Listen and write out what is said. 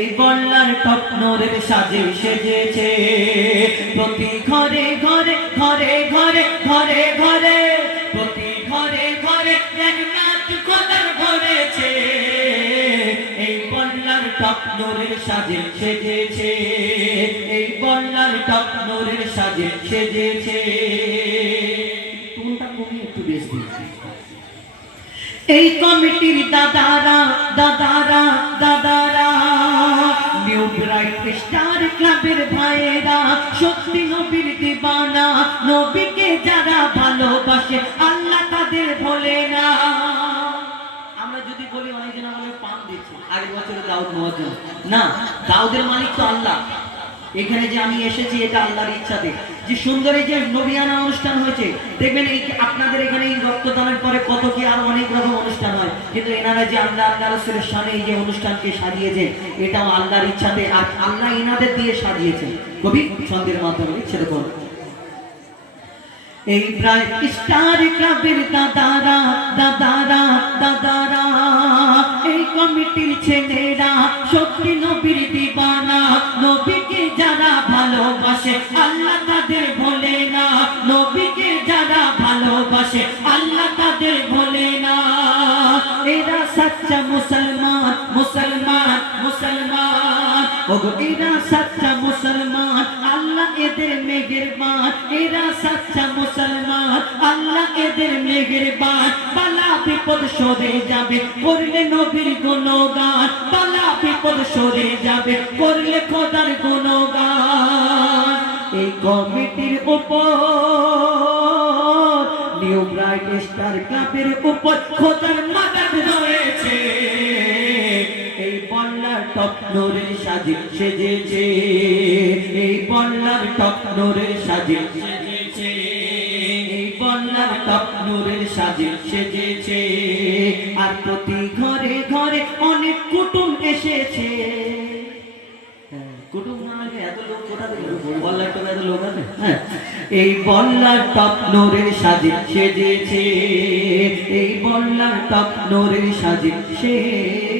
এই বল্লার টপ নূরের সাজে সেজেছে প্রতি ঘরে ঘরে ঘরে ঘরে ঘরে ঘরে প্রতি ঘরে ঘরে রহমত খোদার ভরেছে। এই বল্লার টপ নূরের সাজে সেজেছে, এই বল্লার টপ নূরের সাজে সেজেছে। কোনটা কমি একটু বেশ দিয়েছি। এই কমিটির দাদারা দাদারা দাদারা নিউ ব্রাইট স্টার ক্লাবের ভাইয়েরা সত্যি নবীর দিবানা, নবীকে যারা ভালোবাসে আল্লাহ তাদের ভোলে না। আমরা যদি বলি অনেকজন বলে পান দিচ্ছে আগের বছরে দাউদ মহাজন, না, দাউদের মালিক তো আল্লাহ। এখানে যে আমি এসেছি এটা আল্লাহর ইচ্ছাতে। যে সুন্দর এই যে নবিয়ানা অনুষ্ঠান হয়েছে, দেখবেন এই আপনাদের এখানে এই রক্তদানের পরে কত কি আর অনেক রকম অনুষ্ঠান হয়, কিন্তু এনারা যে আল্লাহ রাসূলের শানে এই যে অনুষ্ঠানকে সাজিয়েছে এটাও আল্লাহর ইচ্ছাতে, আর আল্লাহ এনাদের দিয়ে সাজিয়েছে। কবি ছন্দের মাধ্যমে লিখছে দেখুন, এই ব্রাইট স্টার ক্লাবের দাদারা দাদারা দাদারা এই কমিটির ছেলেরা সত্যি নবীর দিবানা, নবীকে যারা ভালোবাসে আল্লাহ তাদের ভোলে না, নবীকে যারা ভালোবাসে আল্লাহ তাদের ভোলে না। এরা সচ্চা মুসলমান মুসলমান মুসলমান, ওগো এরা সচ্চা মুসলমান, আল্লাহ এদের মেহেরবান। এরা সচ্চা মুসলমান, আল্লাহ এদের মেহেরবান। বালা বিপদ সরে যাবে করলে নবীর গুণগান, বালা বিপদ সরে যাবে করলে খোদার গুণগান। এই কমিটির উপর নিউ ব্রাইট স্টার ক্লাবের উপর খোদার মাদদ রয়েছে। এই বল্লার টপ নূরের সাজে সেজেছে, এই বল্লার টপ নূরের সাজে সেজেছে, এই বল্লার টপ নূরের সাজে সেজেছে। আর প্রতি ঘরে ঘরে অনেক কুটুম এসেছে। কুটুম না লাগে এত লোক কোথা থেকে? বল্লার টপ এত লোক আছে? হ্যাঁ, এই বল্লার টপ নূরের সাজে সেজেছে, এই বল্লার টপ নূরের সাজে সেজেছে।